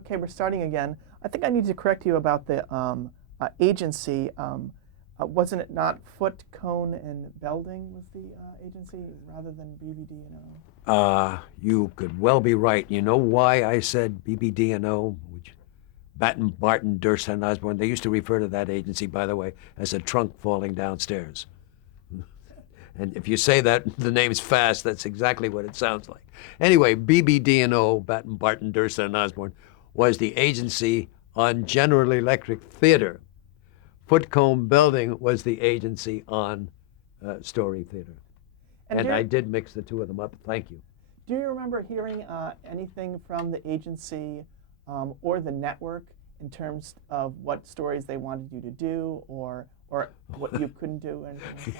Okay, we're starting again. I think I need to correct you about the agency. Wasn't it not Foot, Cone, and Belding was the agency rather than BBD&O? You could well be right. You know why I said BBD&O, which Batten, Barton, Durst, and Osborne? They used to refer to that agency, by the way, as a trunk falling downstairs. And if you say that the name's fast, that's exactly what it sounds like. Anyway, BBD&O, Batten, Barton, Durst, and Osborne, was the agency on General Electric Theater. Footcomb Belding was the agency on Story Theater. And I did mix the two of them up. Thank you. Do you remember hearing anything from the agency or the network in terms of what stories they wanted you to do or what you couldn't do?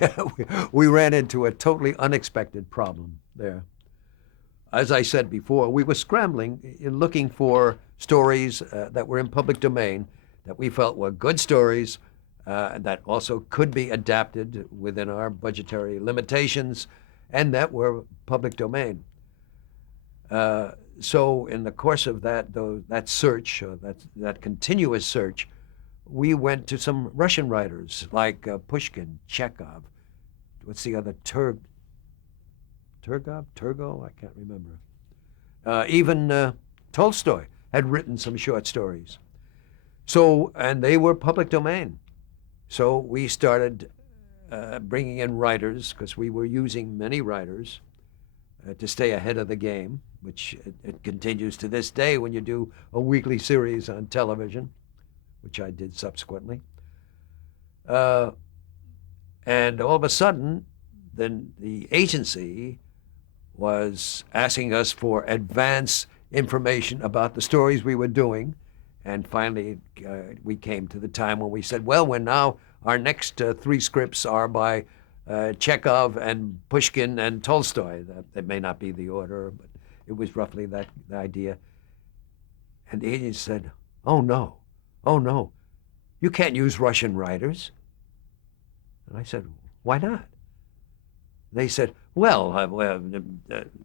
Yeah, we ran into a totally unexpected problem there. As I said before, we were scrambling in looking for stories that were in public domain that we felt were good stories that also could be adapted within our budgetary limitations and that were public domain. So in the course of that search, that continuous search, we went to some Russian writers like Pushkin, Chekhov, what's the other, Turgo? I can't remember. Even Tolstoy had written some short stories. So, and they were public domain. So we started bringing in writers, because we were using many writers to stay ahead of the game, which it continues to this day when you do a weekly series on television, which I did subsequently. And all of a sudden, then the agency was asking us for advance information about the stories we were doing. And finally, we came to the time when we said, well, our next three scripts are by Chekhov and Pushkin and Tolstoy. That may not be the order, but it was roughly the idea. And the agent said, oh no, you can't use Russian writers. And I said, why not? They said, well,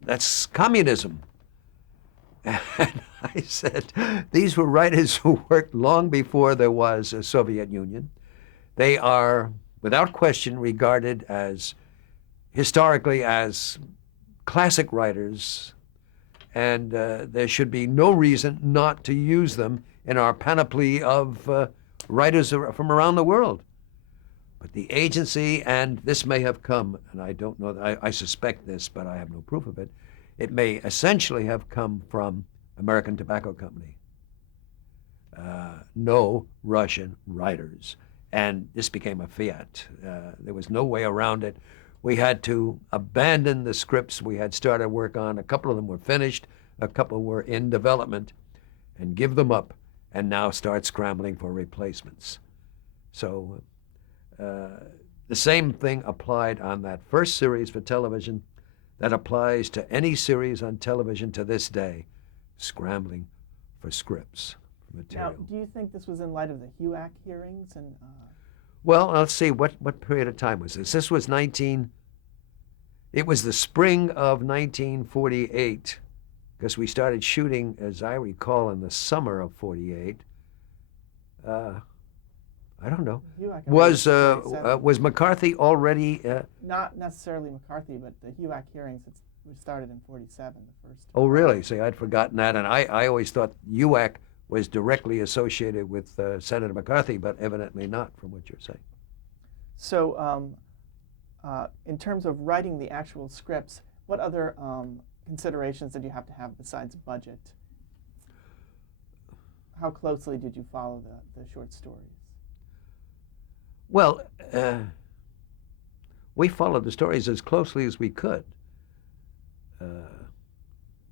that's communism. And I said, these were writers who worked long before there was a Soviet Union. They are, without question, regarded as, historically, as classic writers, and there should be no reason not to use them in our panoply of writers from around the world. But the agency, and this may have come, and I don't know, I suspect this, but I have no proof of it, it may essentially have come from American Tobacco Company. No Russian writers. And this became a fiat. There was no way around it. We had to abandon the scripts we had started work on. A couple of them were finished, a couple were in development, and give them up, and now start scrambling for replacements. So the same thing applied on that first series for television that applies to any series on television to this day, scrambling for scripts, material. Now, do you think this was in light of the HUAC hearings? Well, let's see, what period of time was this? This was it was the spring of 1948, because we started shooting, as I recall, in the summer of 48. I don't know. Was McCarthy already? Not necessarily McCarthy, but the HUAC hearings started in 47, the first. Oh, really? See, I'd forgotten that, and I always thought HUAC was directly associated with Senator McCarthy, but evidently not, from what you're saying. So, in terms of writing the actual scripts, what other considerations did you have to have besides budget? How closely did you follow the short stories? Well, we followed the stories as closely as we could.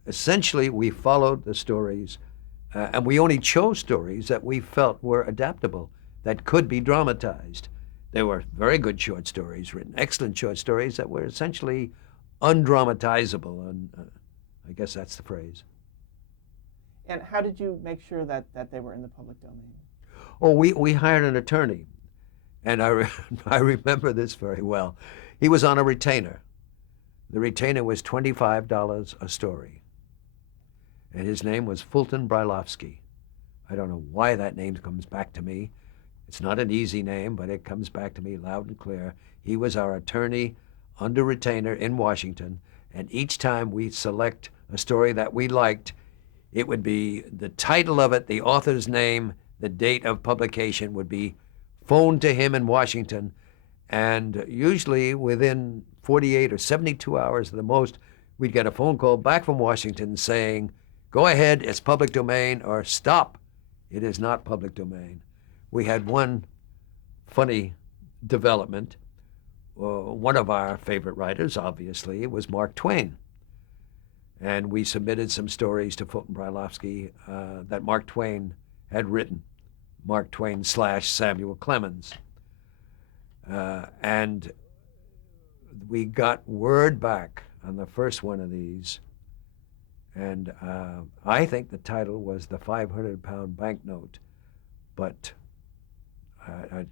Essentially, we followed the stories, and we only chose stories that we felt were adaptable, that could be dramatized. There were very good short stories written, excellent short stories that were essentially undramatizable, and I guess that's the phrase. And how did you make sure that they were in the public domain? Oh, we hired an attorney, and I remember this very well. He was on a retainer. The retainer was $25 a story, and his name was Fulton Brylovsky. I don't know why that name comes back to me. It's not an easy name, but it comes back to me loud and clear. He was our attorney under retainer in Washington, and each time we select a story that we liked, it would be the title of it, the author's name, the date of publication would be phoned to him in Washington, and usually within 48 or 72 hours at the most, we'd get a phone call back from Washington saying, go ahead, it's public domain, or stop, it is not public domain. We had one funny development. One of our favorite writers, obviously, was Mark Twain. And we submitted some stories to Fulton Brailovsky that Mark Twain had written, Mark Twain / Samuel Clemens. And we got word back on the first one of these, and I think the title was The 500-Pound Banknote, but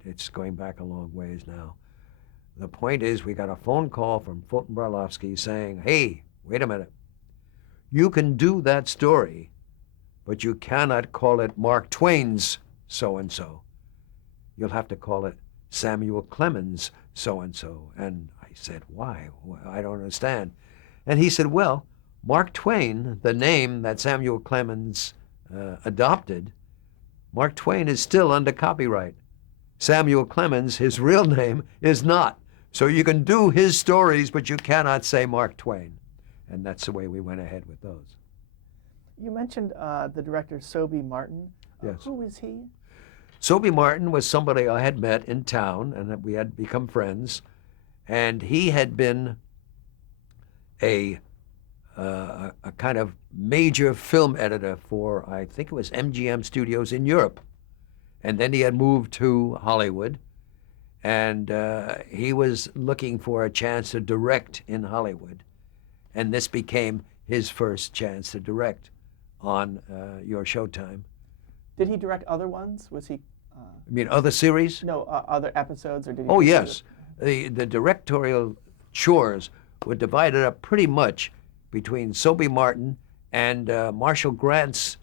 it's going back a long ways now. The point is, we got a phone call from Fulton Brailovsky saying, hey, wait a minute. You can do that story, but you cannot call it Mark Twain's so-and-so. You'll have to call it Samuel Clemens so-and-so. And I said, why? I don't understand. And he said, well, Mark Twain, the name that Samuel Clemens adopted, Mark Twain is still under copyright. Samuel Clemens, his real name, is not. So you can do his stories, but you cannot say Mark Twain. And that's the way we went ahead with those. You mentioned the director Sobey Martin. Yes. Who is he? Sobey Martin was somebody I had met in town, and we had become friends. And he had been a kind of major film editor for, I think it was MGM Studios in Europe. And then he had moved to Hollywood, and he was looking for a chance to direct in Hollywood. And this became his first chance to direct on your Showtime. Did he direct other ones? Was he? You mean other series? No, other episodes, or did he? Oh, yes. The directorial chores were divided up pretty much between Sobey Martin and Marshall Grant's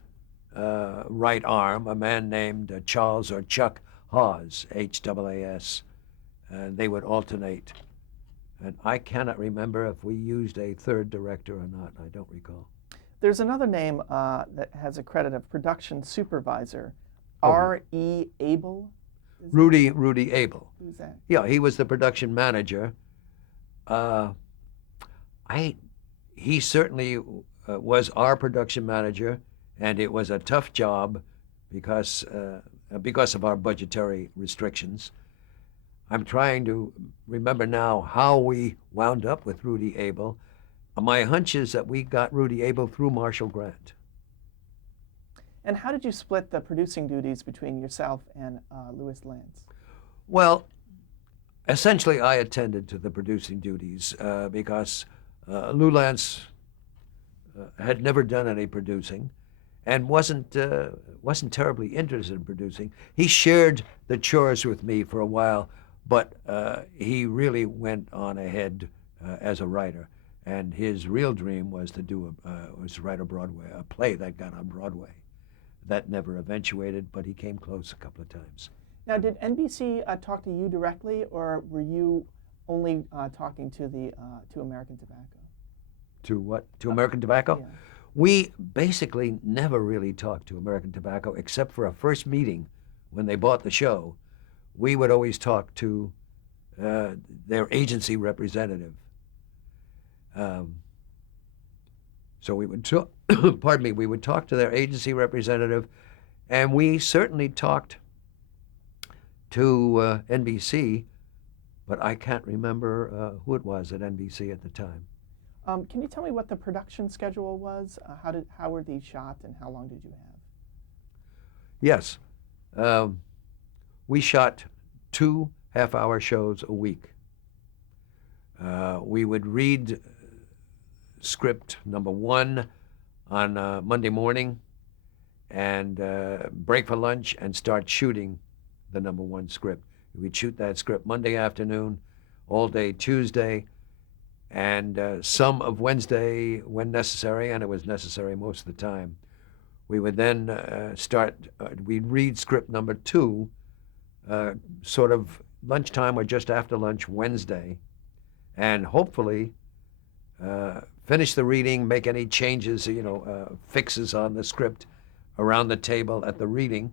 right arm, a man named Charles or Chuck Haas, H-A-A-S. They would alternate. And I cannot remember if we used a third director or not. I don't recall. There's another name that has a credit of production supervisor, Oh. R.E. Abel. Rudy Abel. Who's that? Yeah, he was the production manager. He certainly was our production manager, and it was a tough job because of our budgetary restrictions. I'm trying to remember now how we wound up with Rudy Abel. My hunch is that we got Rudy Abel through Marshall Grant. And how did you split the producing duties between yourself and Louis Lantz? Well, essentially I attended to the producing duties because Lou Lantz had never done any producing and wasn't terribly interested in producing. He shared the chores with me for a while, but he really went on ahead as a writer. And his real dream was to write a play that got on Broadway. That never eventuated, but he came close a couple of times. Now, did NBC talk to you directly, or were you only talking to American Tobacco? To what? To American Tobacco? Yeah. We basically never really talked to American Tobacco except for a first meeting when they bought the show. We would always talk to their agency representative. So we would talk, we would talk to their agency representative, and we certainly talked to NBC, but I can't remember who it was at NBC at the time. Can you tell me what the production schedule was? How were these shot, and how long did you have? Yes. We shot 2 half-hour shows a week. We would read script number 1 on Monday morning and break for lunch and start shooting the number 1 script. We'd shoot that script Monday afternoon, all day Tuesday, and some of Wednesday when necessary, and it was necessary most of the time. We would then we'd read script number 2, sort of lunchtime or just after lunch Wednesday, and hopefully finish the reading, make any changes, fixes on the script around the table at the reading,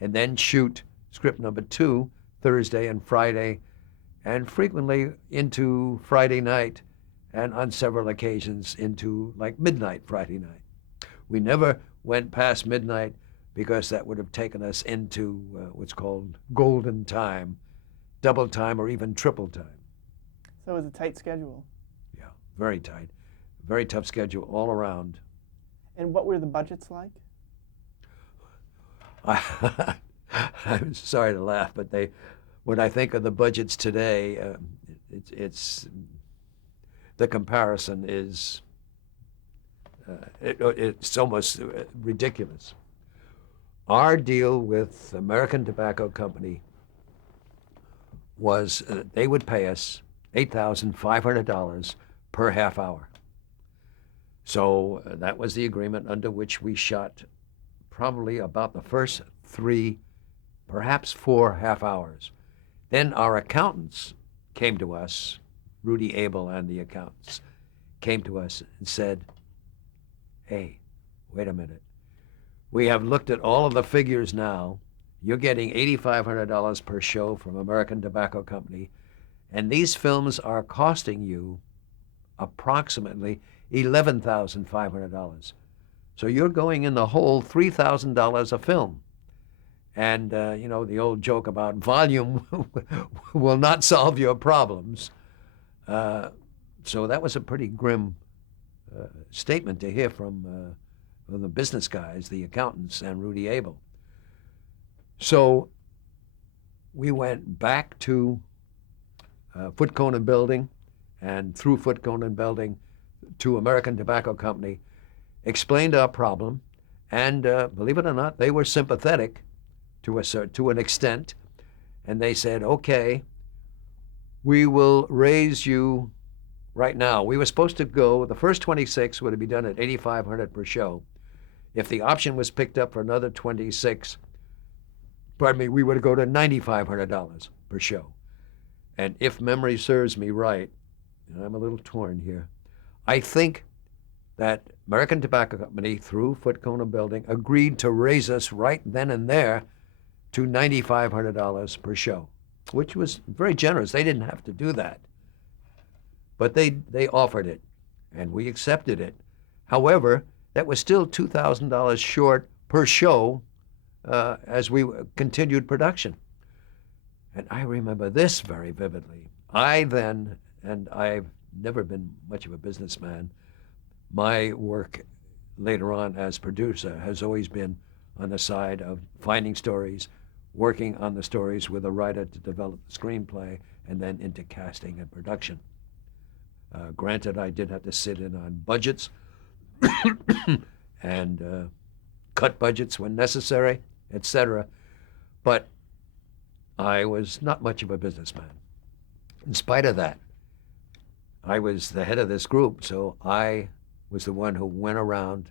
and then shoot script number 2 Thursday and Friday, and frequently into Friday night, and on several occasions into like midnight Friday night. We never went past midnight because that would have taken us into what's called golden time, double time, or even triple time. So it was a tight schedule. Yeah, very tight. Very tough schedule all around. And what were the budgets like? I'm sorry to laugh, but when I think of the budgets today, it's the comparison is it's almost ridiculous. Our deal with American Tobacco Company was they would pay us $8,500 per half hour. So that was the agreement under which we shot probably about the first 3, perhaps 4 half hours. Then our accountants came to us, Rudy Abel and the accountants came to us and said, hey, wait a minute. We have looked at all of the figures now. You're getting $8,500 per show from American Tobacco Company, and these films are costing you approximately $11,500. So you're going in the hole $3,000 a film. And, the old joke about volume will not solve your problems. So that was a pretty grim statement to hear from the business guys, the accountants, and Rudy Abel. So we went back to Foot Cone and Building, and through Foot Cone and Building to American Tobacco Company, explained our problem, and believe it or not, they were sympathetic to an extent, and they said, okay, we will raise you right now. We were supposed to go, the first 26 would be done at $8,500 per show. If the option was picked up for another 26, we would go to $9,500 per show. And if memory serves me right, and I'm a little torn here, I think that American Tobacco Company, through Foot Cone and Building, agreed to raise us right then and there to $9,500 per show, which was very generous. They didn't have to do that. But they offered it, and we accepted it. However, that was still $2,000 short per show as we continued production. And I remember this very vividly. I then, and I've never been much of a businessman, my work later on as producer has always been on the side of finding stories, working on the stories with a writer to develop the screenplay, and then into casting and production. Granted, I did have to sit in on budgets and cut budgets when necessary, etc. But I was not much of a businessman. In spite of that, I was the head of this group, so I was the one who went around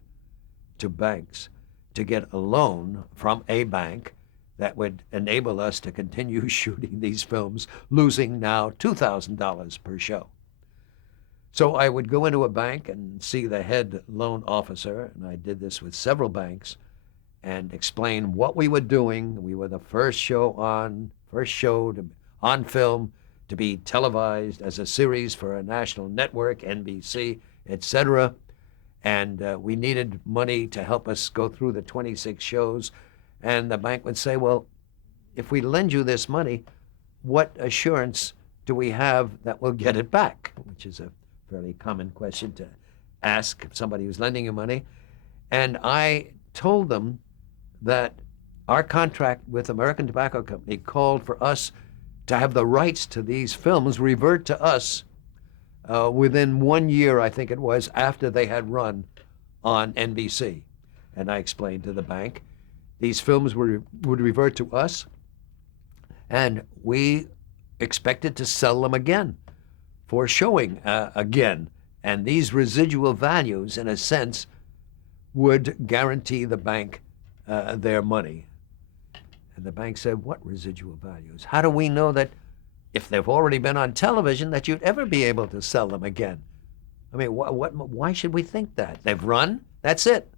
to banks to get a loan from a bank that would enable us to continue shooting these films, losing now $2,000 per show. So I would go into a bank and see the head loan officer, and I did this with several banks, and explain what we were doing. We were the first show on film to be televised as a series for a national network, NBC, etc. And we needed money to help us go through the 26 shows. And the bank would say, well, if we lend you this money, what assurance do we have that we'll get it back? Which is a fairly common question to ask somebody who's lending you money. And I told them that our contract with American Tobacco Company called for us to have the rights to these films revert to us within 1 year, I think it was, after they had run on NBC. And I explained to the bank, these films would revert to us, and we expected to sell them again for showing again. And these residual values, in a sense, would guarantee the bank their money. And the bank said, what residual values? How do we know that if they've already been on television that you'd ever be able to sell them again? I mean, why should we think that? They've run, that's it.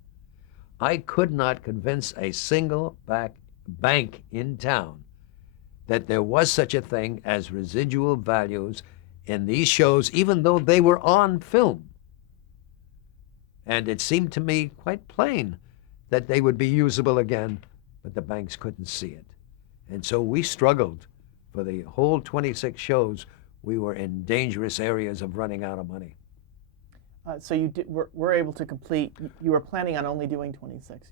I could not convince a single bank in town that there was such a thing as residual values in these shows, even though they were on film. And it seemed to me quite plain that they would be usable again, but the banks couldn't see it. And so we struggled for the whole 26 shows. We were in dangerous areas of running out of money. So you were able to complete, you were planning on only doing 26?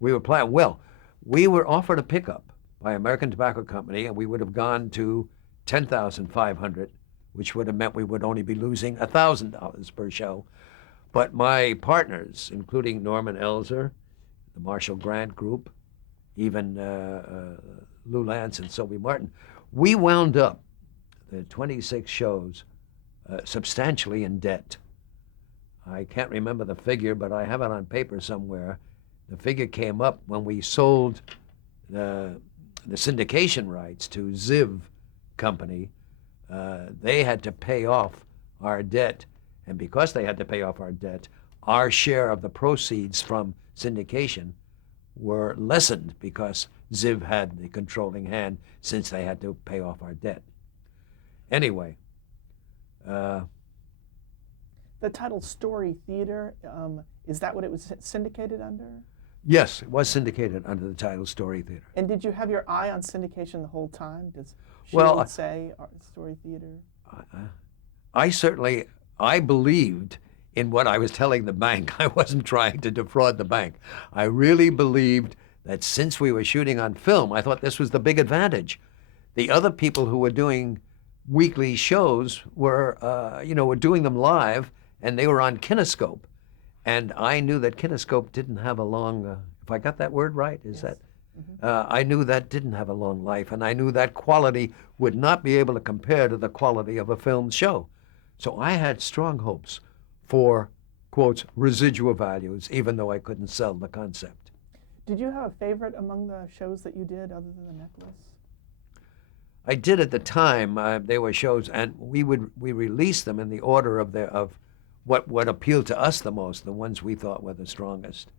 We were planning, well, we were offered a pickup by American Tobacco Company, and we would have gone to 10,500, which would have meant we would only be losing $1,000 per show. But my partners, including Norman Elzer, the Marshall Grant Group, even Lou Lance and Sylvie Martin, we wound up the 26 shows substantially in debt. I can't remember the figure, but I have it on paper somewhere. The figure came up when we sold the syndication rights to Ziv Company. They had to pay off our debt, and because they had to pay off our debt, our share of the proceeds from syndication were lessened because Ziv had the controlling hand since they had to pay off our debt. Anyway. The title Story Theater, is that what it was syndicated under? Yes, it was syndicated under the title Story Theater. And did you have your eye on syndication the whole time? Does Shield say Story Theater? I believed in what I was telling the bank. I wasn't trying to defraud the bank. I really believed that since we were shooting on film, I thought this was the big advantage. The other people who were doing weekly shows were doing them live, and they were on kinescope. And I knew that kinescope didn't have a long, if I got that word right, is yes. that? I knew that didn't have a long life, and I knew that quality would not be able to compare to the quality of a film show. So I had strong hopes for, quotes, residual values, even though I couldn't sell the concept. Did you have a favorite among the shows that you did other than The Necklace? I did at the time. They were shows, and we released them in the order of what appealed to us the most, the ones we thought were the strongest.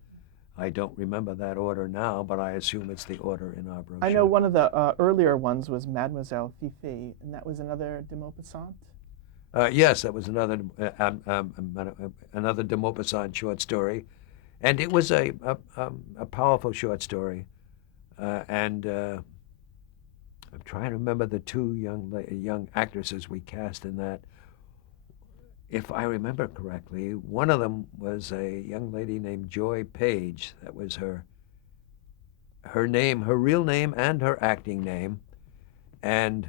I don't remember that order now, but I assume it's the order in our brochure. I know one of the earlier ones was Mademoiselle Fifi, and that was another de Maupassant? Yes, that was another de Maupassant short story, and it was a powerful short story, and I'm trying to remember the two young actresses we cast in that. If I remember correctly, one of them was a young lady named Joy Page. That was her name, her real name, and her acting name, and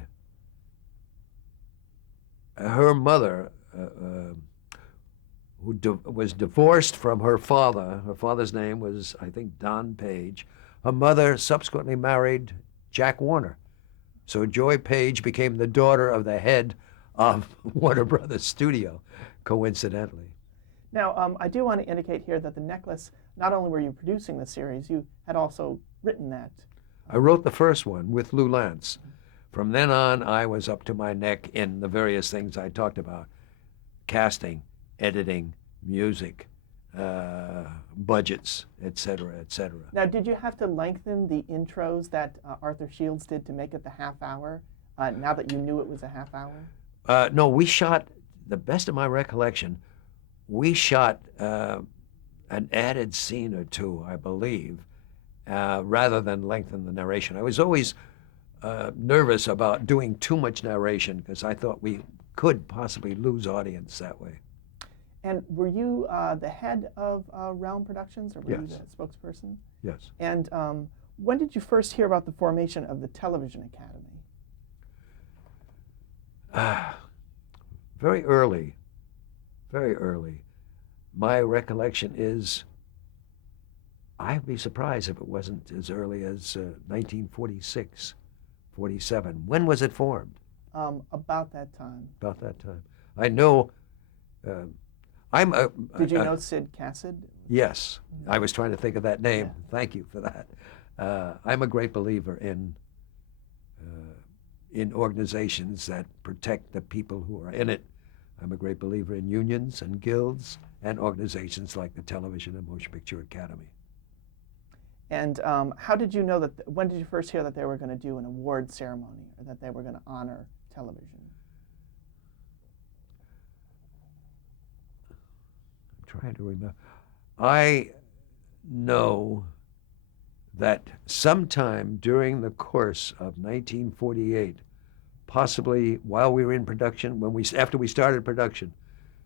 her mother, who was divorced from her father. Her father's name was, I think, Don Page. Her mother subsequently married Jack Warner. So Joy Page became the daughter of the head of Warner Brothers Studio, coincidentally. Now, I do want to indicate here that The Necklace, not only were you producing the series, you had also written that. I wrote the first one with Lou Lance. From then on, I was up to my neck in the various things I talked about: casting, editing, music, budgets, et cetera, et cetera. Now, did you have to lengthen the intros that Arthur Shields did to make it the half hour, now that you knew it was a half hour? No, we shot, the best of my recollection, we shot an added scene or two, I believe, rather than lengthen the narration. I was always nervous about doing too much narration because I thought we could possibly lose audience that way. And were you the head of Realm Productions, or were you the spokesperson? Yes. And when did you first hear about the formation of the Television Academy? Very early, very early. My recollection is, I'd be surprised if it wasn't as early as 1946, 47. When was it formed? About that time. About that time. I know I'm a, Did you know Sid Cassidy? Yes, I was trying to think of that name. Yeah. Thank you for that. I'm a great believer in organizations that protect the people who are in it. I'm a great believer in unions and guilds and organizations like the Television and Motion Picture Academy. And how did you know that? When did you first hear that they were going to do an award ceremony, or that they were going to honor television? I'm trying to remember. I know that sometime during the course of 1948, possibly while we were in production, after we started production,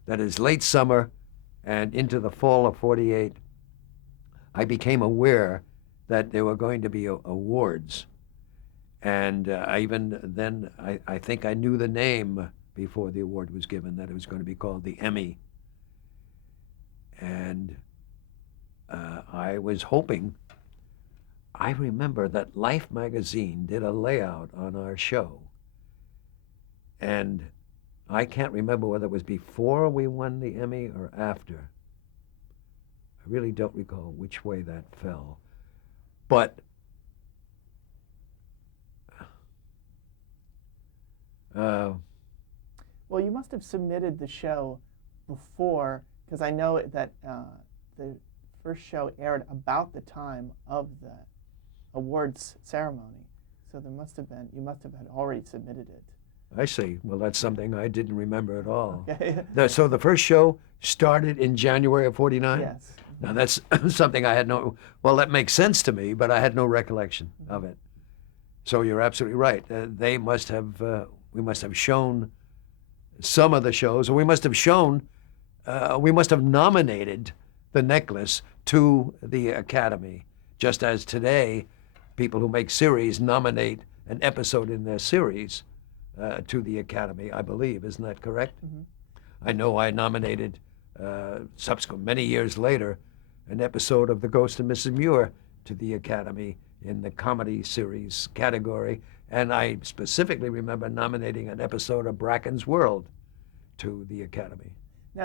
that is late summer and into the fall of 48, I became aware that there were going to be awards. And I think I knew the name before the award was given, that it was going to be called the Emmy. And I was hoping, I remember that Life magazine did a layout on our show. And I can't remember whether it was before we won the Emmy or after. I really don't recall which way that fell. But well, you must have submitted the show before, because I know that the first show aired about the time of the awards ceremony. So you must have had already submitted it. I see. Well, that's something I didn't remember at all. Okay. So the first show started in January of 49? Yes. Now that's something I had well, that makes sense to me, but I had no recollection of it. So you're absolutely right. We must have shown some of the shows, or we must have nominated the necklace to the Academy, just as today people who make series nominate an episode in their series to the Academy, I believe. Isn't that correct? Mm-hmm. I know I nominated, many years later, an episode of The Ghost of Mrs. Muir to the Academy in the comedy series category, and I specifically remember nominating an episode of Bracken's World to the Academy. Now,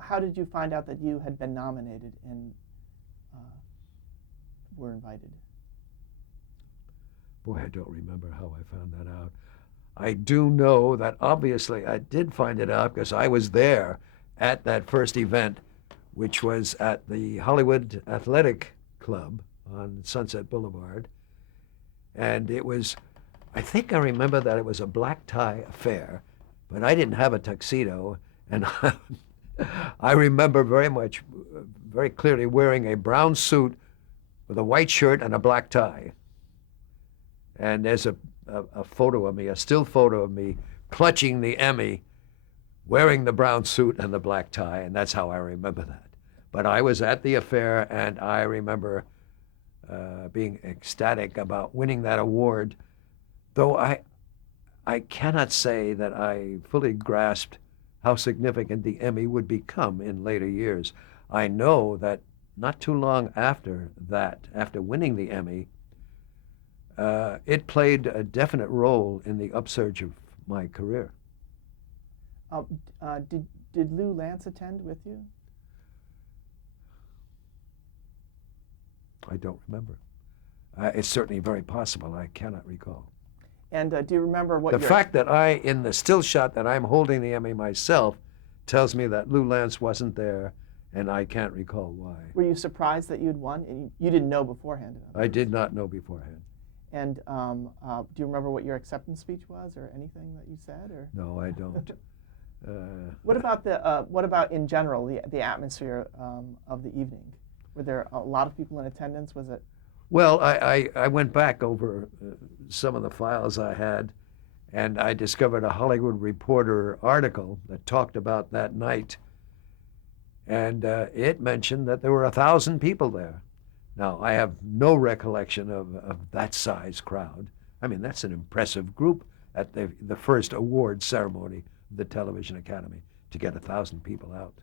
how did you find out that you had been nominated and were invited? Boy, I don't remember how I found that out. I do know that obviously I did find it out because I was there at that first event, which was at the Hollywood Athletic Club on Sunset Boulevard. And I think I remember that it was a black tie affair, but I didn't have a tuxedo. And I remember very clearly wearing a brown suit with a white shirt and a black tie. And there's a photo of me, a still photo of me clutching the Emmy, wearing the brown suit and the black tie, and that's how I remember that. But I was at the affair, and I remember being ecstatic about winning that award, though I cannot say that I fully grasped how significant the Emmy would become in later years. I know that not too long after that, after winning the Emmy, it played a definite role in the upsurge of my career. Did Lou Lance attend with you? I don't remember. It's certainly very possible. I cannot recall. And do you remember what the fact that in the still shot that I'm holding the Emmy myself tells me that Lou Lance wasn't there, and I can't recall why. Were you surprised that you'd won? And you didn't know beforehand? I did not know beforehand. And do you remember what your acceptance speech was, or anything that you said? Or no, I don't. What about in general the atmosphere of the evening? Were there a lot of people in attendance? Was it? Well, I went back over some of the files I had, and I discovered a Hollywood Reporter article that talked about that night, and it mentioned that there were 1,000 people there. Now, I have no recollection of that size crowd. I mean, that's an impressive group at the first award ceremony of the Television Academy, to get 1,000 people out.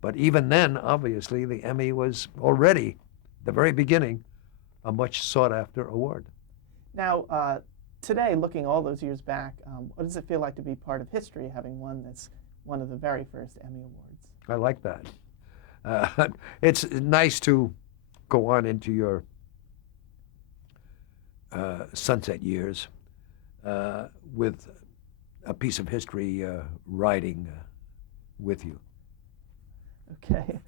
But even then, obviously, the Emmy was already, the very beginning, a much sought-after award. Now, today, looking all those years back, what does it feel like to be part of history, having won one of the very first Emmy Awards? I like that. It's nice to go on into your sunset years with a piece of history riding with you. Okay.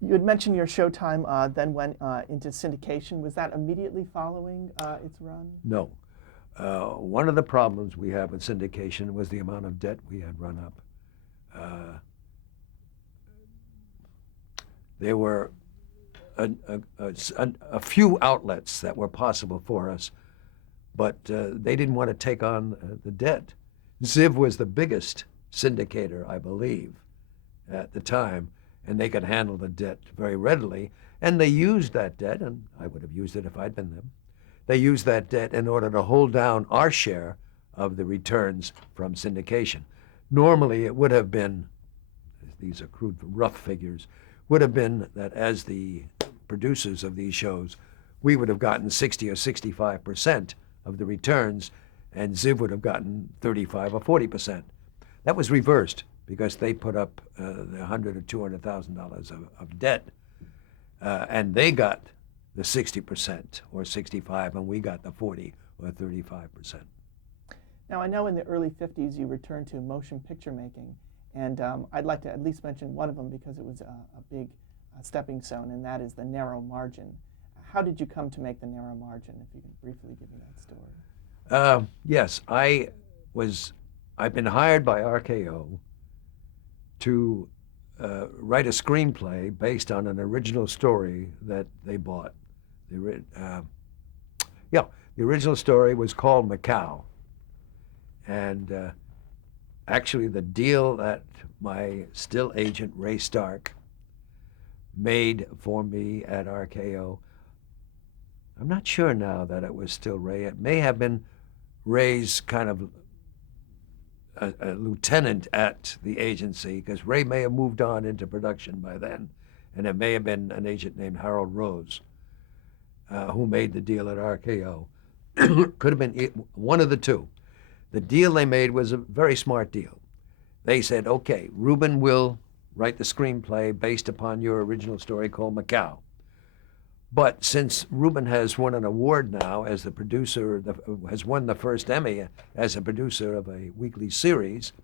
You had mentioned your Showtime then went into syndication. Was that immediately following its run? No. One of the problems we have with syndication was the amount of debt we had run up. There were a few outlets that were possible for us, but they didn't want to take on the debt. Ziv was the biggest syndicator, I believe, at the time, and they could handle the debt very readily, and they used that debt, and I would have used it if I'd been them. They used that debt in order to hold down our share of the returns from syndication. Normally, it would have been, these are crude, rough figures, would have been that as the producers of these shows, we would have gotten 60 or 65% of the returns, and Ziv would have gotten 35 or 40%. That was reversed because they put up the $100,000 or $200,000 of debt, and they got the 60% or 65, and we got the 40 or 35%. Now, I know in the early 50s you returned to motion picture making, and I'd like to at least mention one of them because it was a big stepping stone, and that is the narrow margin. How did you come to make the narrow margin, if you can briefly give me that story? Yes, I've been hired by RKO to write a screenplay based on an original story that they bought. The original story was called Macau. And actually the deal that my still agent, Ray Stark, made for me at RKO, I'm not sure now that it was still Ray. It may have been Ray's kind of a lieutenant at the agency, because Ray may have moved on into production by then, and it may have been an agent named Harold Rose who made the deal at RKO. Could have been one of the two. The deal they made was a very smart deal. They said, okay, Rubin will write the screenplay based upon your original story called Macau. But since Rubin has won an award now as the producer, has won the first Emmy as a producer of a weekly series,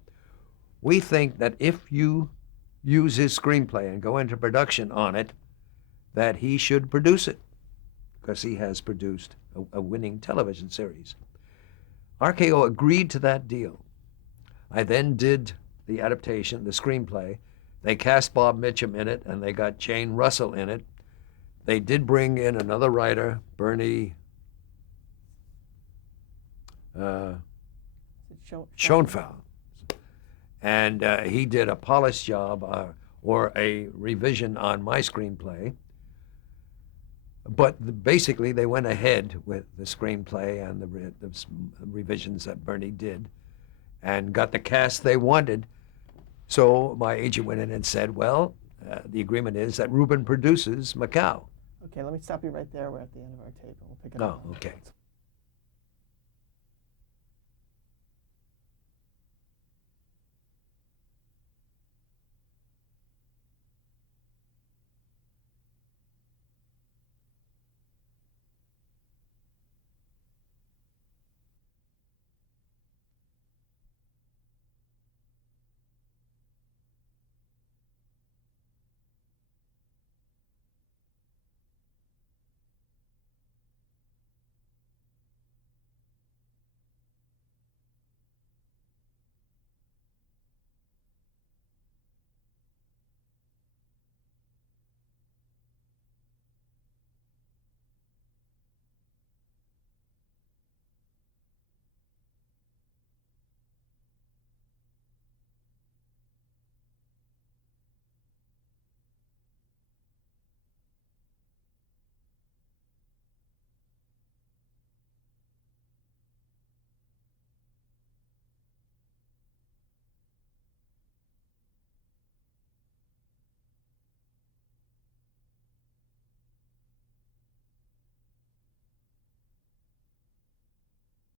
we think that if you use his screenplay and go into production on it, that he should produce it, because he has produced a winning television series. RKO agreed to that deal. I then did the adaptation, the screenplay. They cast Bob Mitchum in it, and they got Jane Russell in it. They did bring in another writer, Bernie Schoenfeld, and he did a polished job or a revision on my screenplay. But basically, they went ahead with the screenplay and the revisions that Bernie did and got the cast they wanted. So my agent went in and said, well, the agreement is that Rubin produces Macau. Okay, let me stop you right there. We're at the end of our tape, and we'll pick it Oh, up. okay.